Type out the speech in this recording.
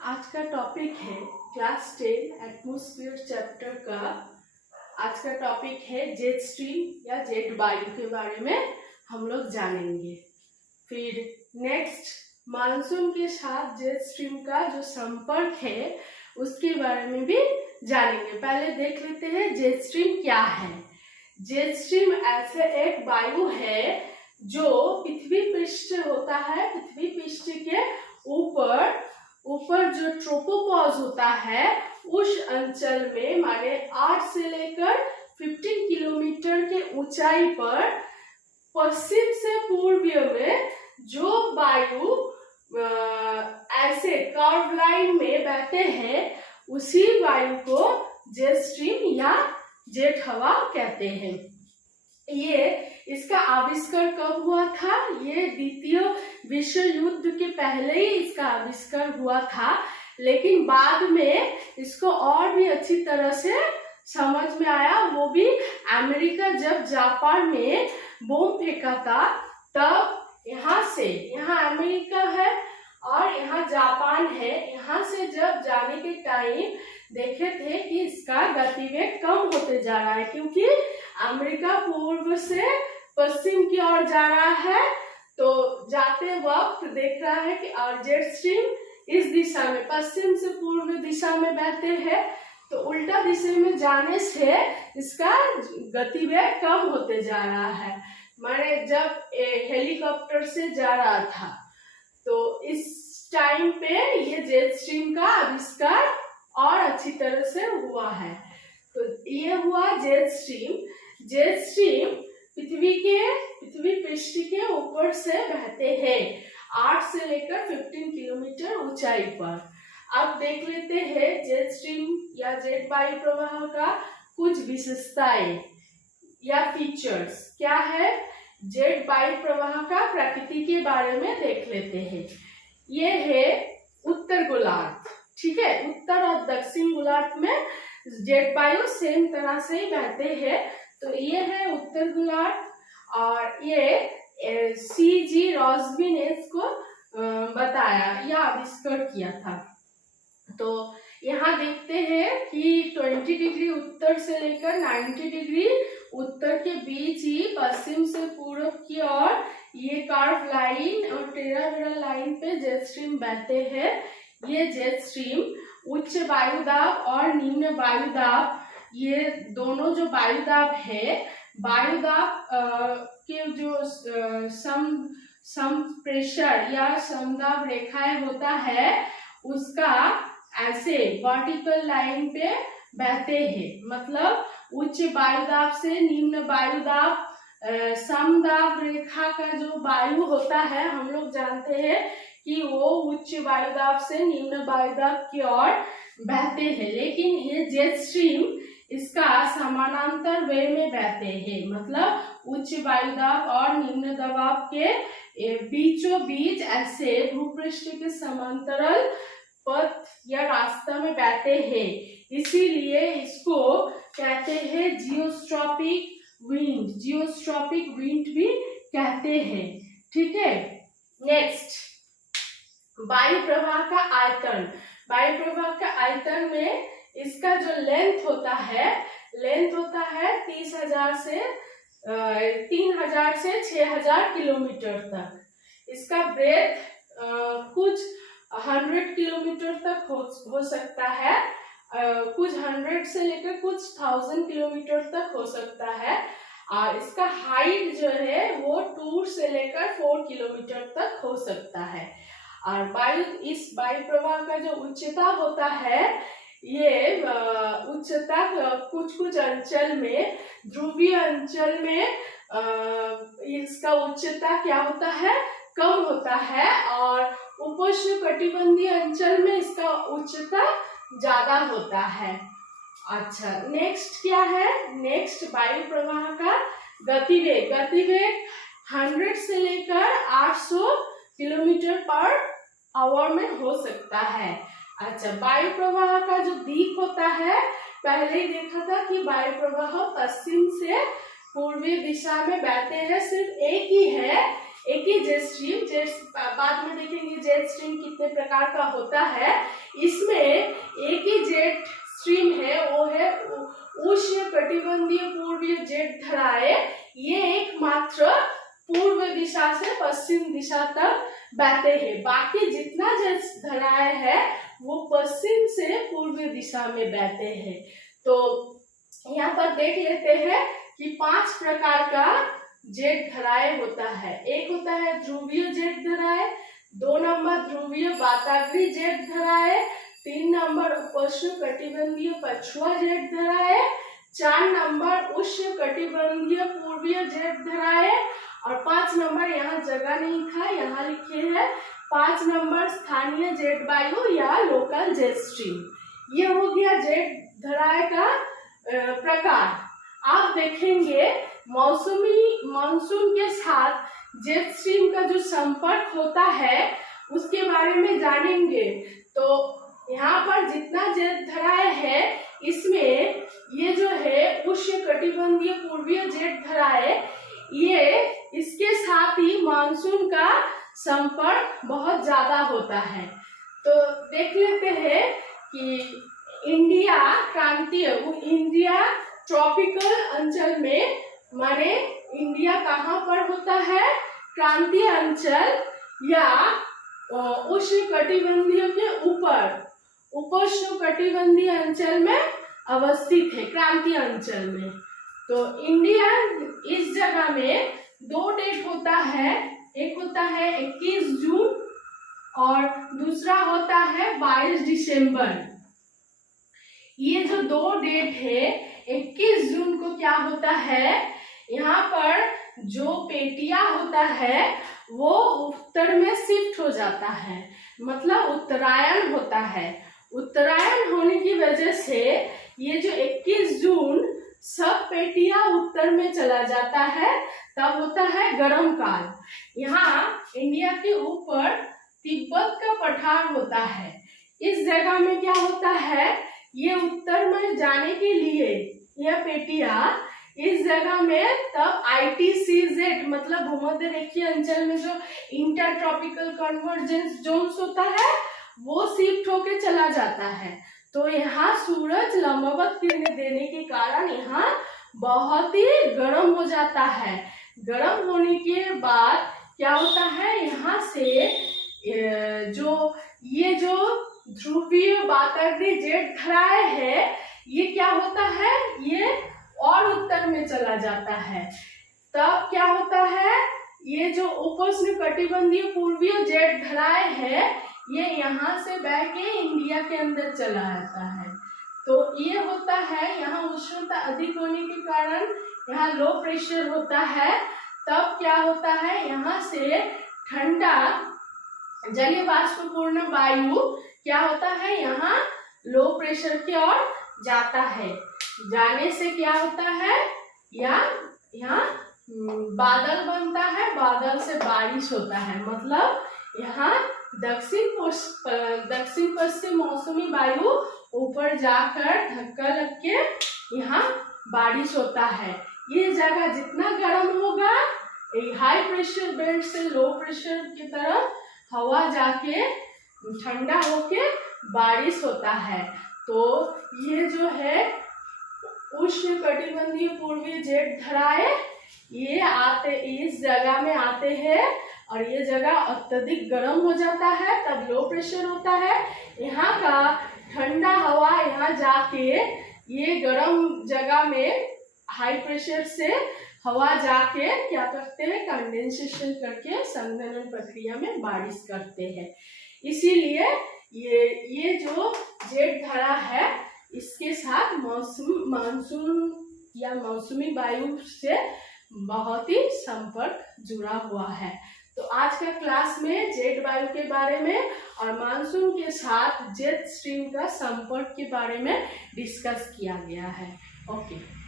आज का टॉपिक है क्लास 10 एटमॉस्फेयर चैप्टर का। आज का टॉपिक है जेट स्ट्रीम या जेट वायु के बारे में हम लोग जानेंगे। फिर नेक्स्ट मानसून के साथ जेट स्ट्रीम का जो संपर्क है उसके बारे में भी जानेंगे। पहले देख लेते हैं जेट स्ट्रीम क्या है। जेट स्ट्रीम ऐसे एक वायु है जो पृथ्वी पृष्ठ होता है। पृथ्वी पृष्ठ के ऊपर जो ट्रोपोपॉज होता है उस अंचल में माने 8 से लेकर 15 किलोमीटर के ऊंचाई पर पश्चिम से पूर्व में जो वायु ऐसे कर्व लाइन में बहते हैं उसी वायु को जेट स्ट्रीम या जेट हवा कहते हैं। ये इसका आविष्कार कब हुआ था? ये द्वितीय विश्व युद्ध के पहले ही इसका आविष्कार हुआ था, लेकिन बाद में इसको और भी अच्छी तरह से समझ में आया। वो भी अमेरिका जब जापान में बम फेंका था तब यहाँ अमेरिका है और यहाँ जापान है। यहाँ से जब जाने के टाइम देखे थे कि इसका गतिवेग कम होते जा रहा है, क्योंकि अमेरिका पूर्व से पश्चिम की ओर जा रहा है। तो जाते वक्त देख रहा है कि जेट स्ट्रीम इस दिशा में पश्चिम से पूर्व दिशा में बहते हैं, तो उल्टा दिशा में जाने से इसका गतिवेग कम होते जा रहा है। माने जब हेलीकॉप्टर से जा रहा था तो इस टाइम पे ये जेट स्ट्रीम का आविष्कार और अच्छी तरह से हुआ है। तो ये हुआ जेट स्ट्रीम। जेट स्ट्रीम पृथ्वी पृष्ठ के ऊपर से बहते हैं 8 से लेकर 15 किलोमीटर ऊंचाई पर। अब देख लेते हैं जेट स्ट्रीम या जेट वायु प्रवाह का कुछ विशेषताएं या फीचर्स क्या है। जेट वायु प्रवाह का प्रकृति के बारे में देख लेते हैं। ये है उत्तर गोलार्ध, ठीक है। उत्तर और दक्षिण गोलार्ध में जेट वायु सेम तरह से ही बहते हैं। तो ये है उत्तर गोलार्ध और ये C.G. रॉसबी ने इसको बताया या आविष्कार किया था। तो यहाँ देखते हैं कि 20 डिग्री उत्तर से लेकर 90 डिग्री उत्तर के बीच ही पश्चिम से पूर्व की ओर ये कर्व लाइन और टेढ़ा लाइन पे जेट स्ट्रीम बहते हैं। ये जेट स्ट्रीम उच्च वायुदाब और निम्न वायुदाब, ये दोनों जो वायुदाब है, वायुदाब के जो सम प्रेशर या समदाब रेखाएं होता है उसका ऐसे वर्टिकल लाइन पे बहते हैं। मतलब उच्च वायुदाब से निम्न वायुदाब, समदाब रेखा का जो वायु होता है हम लोग जानते हैं कि वो उच्च वायुदाब से निम्न वायुदाब की ओर बहते हैं। लेकिन ये जेट स्ट्रीम इसका समानांतर वे में बहते हैं। मतलब उच्च वायुदाब और निम्न दबाव के बीचों बीच ऐसे भूपृष्ठ के समांतरल पथ या रास्ता में बहते हैं। इसीलिए इसको कहते हैं जियोस्ट्रॉपिक विंड भी कहते हैं, ठीक है। नेक्स्ट वायु प्रवाह का आयतन। वायु प्रवाह का आयतन में इसका जो लेंथ होता है 30,000 से 6,000 किलोमीटर तक। इसका ब्रेथ कुछ 100 किलोमीटर तक हो सकता है, कुछ 100 से लेकर कुछ 1000 किलोमीटर तक हो सकता है। और इसका हाइट जो है वो 2 से लेकर 4 किलोमीटर तक हो सकता है। और इस वायु प्रवाह का जो उच्चता होता है, ये उच्चता कुछ अंचल में, ध्रुवीय अंचल में इसका उच्चता क्या होता है, कम होता है, और उपोष्णकटिबंधीय अंचल में इसका उच्चता ज्यादा होता है। अच्छा, नेक्स्ट क्या है? नेक्स्ट वायु प्रवाह का गतिवेग 100 से लेकर 800 किलोमीटर पर आवर में हो सकता है। अच्छा, वायु प्रवाह का जो दिक होता है, पहले ही देखा था कि वायु प्रवाह पश्चिम से पूर्वी दिशा में बहते हैं। सिर्फ एक ही जेट स्ट्रीम, बाद में देखेंगे जेट स्ट्रीम कितने प्रकार का होता है। इसमें एक ही जेट स्ट्रीम है, वो है उष्णकटिबंधीय पूर्वीय जेट धाराएं। ये एकमात्र पूर्व दिशा से पश्चिम दिशा तक बहते हैं। बाकी जितना जेट धाराएं है वो पश्चिम से पूर्व दिशा में बहते हैं। तो यहाँ पर देख लेते हैं कि 5 प्रकार का जेट धाराएं होता है। एक होता है ध्रुवीय जेट धाराएं, 2 नंबर ध्रुवीय वाताग्रीय जेट धाराएं, 3 नंबर उपोष्णकटिबंधीय पछुआ जेट धाराएं, 4 नंबर उष्णकटिबंधीय पूर्वीय जेट धाराएं और 5 नंबर, यहाँ जगह नहीं था, यहाँ लिखे हैं 5 नंबर स्थानीय जेट वायु या लोकल जेट स्ट्रीम। ये हो गया जेट धाराएं का प्रकार। आप देखेंगे मानसून के साथ जेट स्ट्रीम का जो संपर्क होता है उसके बारे में जानेंगे। तो यहाँ पर जितना जेट धाराएं है इसमें ये जो है उष्णकटिबंधीय पूर्वीय जेट धाराएं, ये इसके साथ ही मानसून का संपर्क बहुत ज्यादा होता है। तो देख लेते हैं कि इंडिया क्रांतीय, इंडिया ट्रॉपिकल अंचल में, माने इंडिया कहाँ पर होता है, क्रांतीय अंचल या उष्णकटिबंधीय के ऊपर उपोष्णकटिबंधीय अंचल में अवस्थित है, क्रांतीय अंचल में। तो इंडिया इस जगह में 2 डेट होता है, एक होता है 21 जून और दूसरा होता है 22 दिसंबर। ये जो 2 डेट है, 21 जून को क्या होता है, यहाँ पर जो पेटिया होता है वो उत्तर में शिफ्ट हो जाता है, मतलब उत्तरायण होता है। उत्तरायण होने की वजह से ये जो 21 जून सब पेटिया उत्तर में चला जाता है, तब होता है गर्म काल। यहाँ इंडिया के ऊपर तिब्बत का पठार होता है। इस जगह में क्या होता है, ये उत्तर में जाने के लिए यह पेटिया इस जगह में तब ITCZ मतलब भूमध्य रेखीय अंचल में जो इंटर ट्रॉपिकल कन्वर्जेंस जोन्स होता है वो शिफ्ट होके चला जाता है। तो यहाँ सूरज लंबवत किरणें देने के कारण यहाँ बहुत ही गर्म हो जाता है। गर्म होने के बाद क्या होता है, यहाँ से जो ध्रुवीय वाताग्रीय जेट धाराएं है, ये क्या होता है, ये और उत्तर में चला जाता है। तब क्या होता है, ये जो उपोष्णकटिबंधीय पूर्वीय जेट धाराएं है ये यहाँ से बह के इंडिया के अंदर चला आता है। तो ये होता है, यहाँ उष्णता अधिक होने के कारण यहाँ लो प्रेशर होता है। तब क्या होता है, यहाँ से ठंडा जलीय वाष्पपूर्ण वायु क्या होता है, यहाँ लो प्रेशर की ओर जाता है। जाने से क्या होता है, यहाँ बादल बनता है, बादल से बारिश होता है। मतलब यहाँ दक्षिण पश्चिम मौसमी वायु ऊपर जाकर धक्का लग के यहाँ बारिश होता है। ये जगह जितना गर्म होगा, हाई प्रेशर बेल्ट से लो प्रेशर की तरफ हवा जाके ठंडा होके बारिश होता है। तो ये जो है उष्णकटिबंधीय पूर्वीय जेट धाराएं, ये इस जगह में आते हैं और ये जगह अत्यधिक गर्म हो जाता है, तब लो प्रेशर होता है। यहाँ का ठंडा हवा यहाँ जाके ये गर्म जगह में हाई प्रेशर से हवा जाके क्या करते हैं, कंडेंसेशन करके संघनन प्रक्रिया में बारिश करते हैं। इसीलिए ये जो जेट धारा है इसके साथ मानसून या मौसमी वायु से बहुत ही संपर्क जुड़ा हुआ है। तो आज का क्लास में जेट वायु के बारे में और मानसून के साथ जेट स्ट्रीम का संपर्क के बारे में डिस्कस किया गया है। ओके।